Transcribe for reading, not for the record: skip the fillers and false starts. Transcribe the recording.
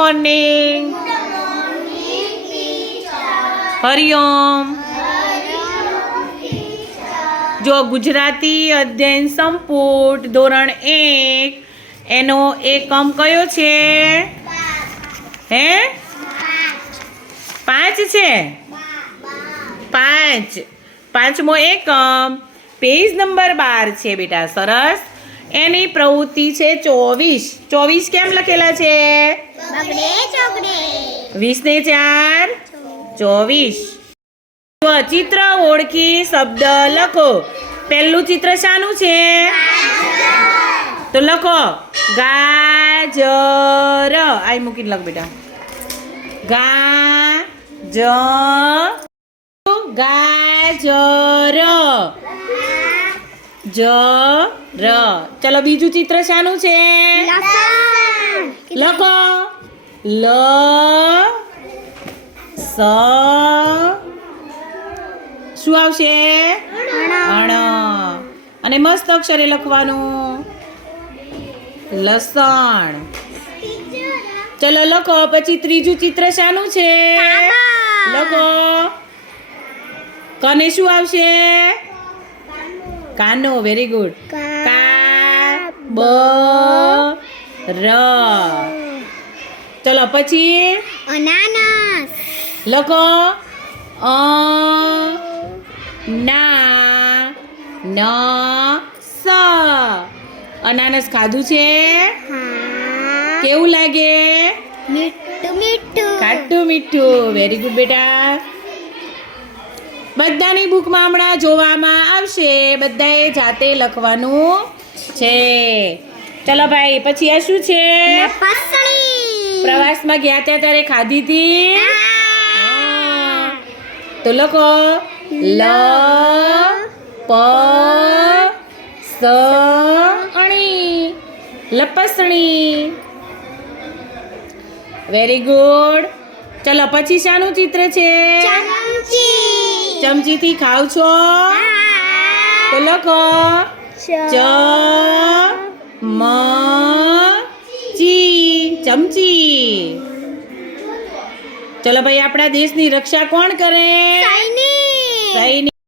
Morning. Hariom. જો ગુજરાતી અધ્યયન સંપુટ ધોરણ 1 એનો એકમ કયો છે? હે 5 છે. 5મો એકમ પેજ નંબર 12 છે બેટા. સરસ. એની પ્રવૃત્તિ છે 24 કેમ લખેલા છે? 20 ને 4 24. ચિત્ર ઓળખી શબ્દ લખો. પહેલું ચિત્ર શાનું છે? તો લખો ગાજર. આઈ મૂકીને લખ બેટા. ગાજર. ચલો બીજું ચિત્ર શાનું છે? લખો શું આવશે? અણ. અને મસ્ત અક્ષરે લખવાનું લસણ. ચલો લખો. પછી ત્રીજું ચિત્ર શાનું છે? લખો. કને શું આવશે? કાનો. Very good. ર. ચલો પછી અનાનસ. લખો અનાનસ ખાધું છે? કેવું લાગે? ખાટું મીઠું. વેરી ગુડ બેટા. બધાની બુકમાં હમણાં જોવામાં આવશે. બધાએ જાતે લખવાનું છે. ચલો ભાઈ. પછી આ શું છે? પ્રવાસમાં ગયા ત્યાં ત્યારે ખાધી હતી. તો લખો લપસણી. Very good. ચલો પછી શાનું ચિત્ર છે? ચમચીથી ખાવ છો? તો લખો ચમચી. ચલો ભાઈ. આપણા દેશની રક્ષા કોણ કરે? સૈનિક.